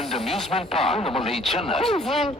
and Amusement Park, Namale, Chennai.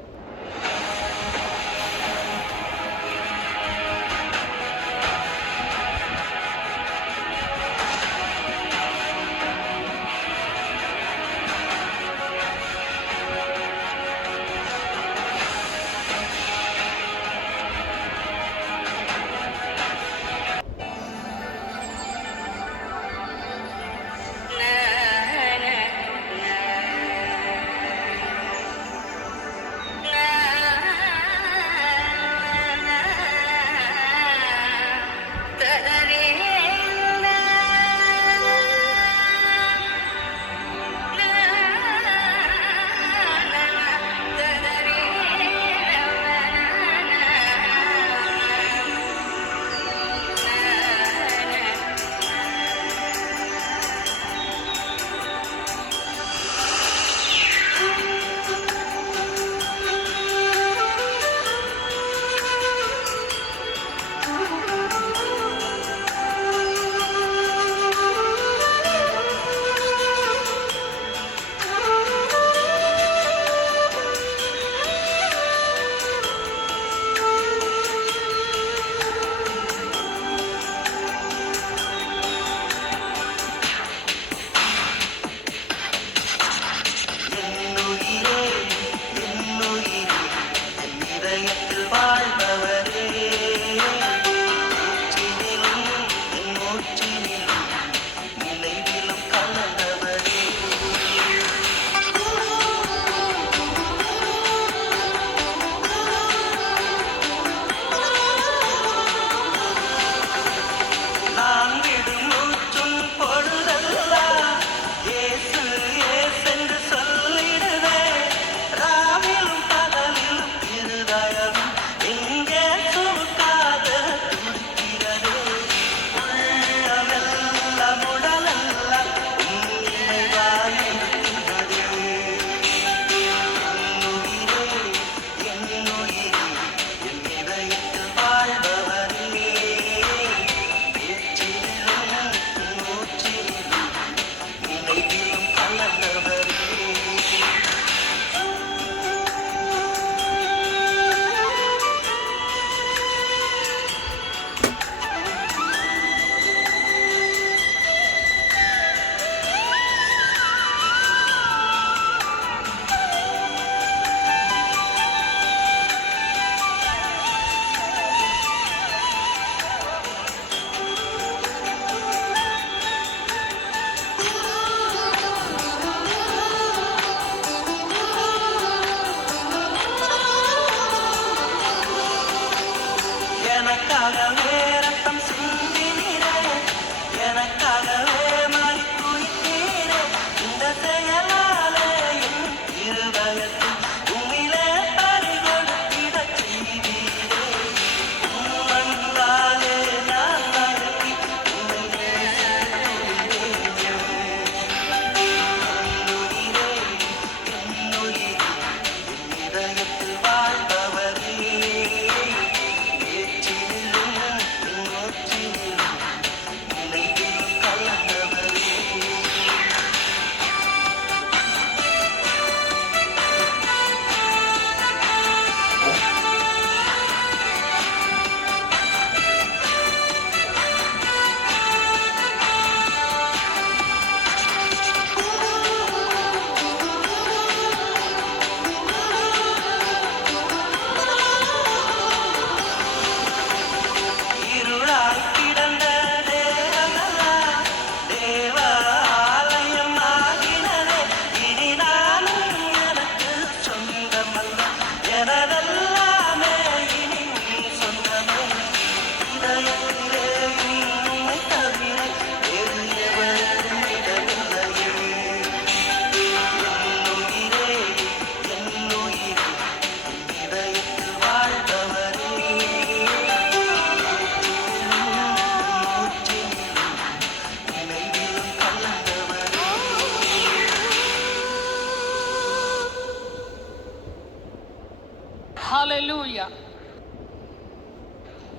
ஹல்லேலூயா.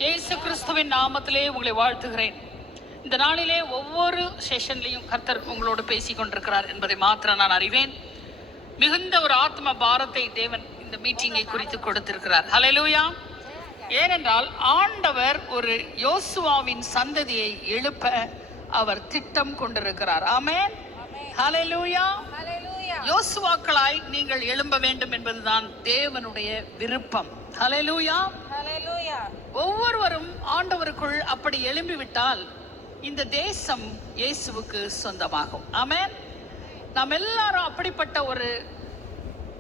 இயேசு கிறிஸ்துவின் நாமத்திலே உங்களை வாழ்த்துகிறேன். இந்த நாளிலே ஒவ்வொரு செஷன்லையும் கர்த்தர் உங்களோடு பேசி கொண்டிருக்கிறார் என்பதை மாத்திரம் நான் அறிவேன். மிகுந்த ஒரு ஆத்ம பாரத்தை தேவன் இந்த மீட்டிங்கை குறித்து கொடுத்திருக்கிறார். ஹல்லேலூயா. ஏனென்றால் ஆண்டவர் ஒரு யோசுவாவின் சந்ததியை எழுப்ப அவர் திட்டம் கொண்டிருக்கிறார். ஆமென். ஹல்லேலூயா. யோசுவாக்களாய் நீங்கள் எழும்ப வேண்டும் என்பதுதான் தேவனுடைய விருப்பம். ஹல்லேலூயா. ஒவ்வொருவரும் ஆண்டவருக்குள் அப்படி எழும்பிவிட்டால் இந்த தேசம் இயேசுவுக்கு சொந்தமாகும். ஆமென். நாம் எல்லாரும் அப்படிப்பட்ட ஒரு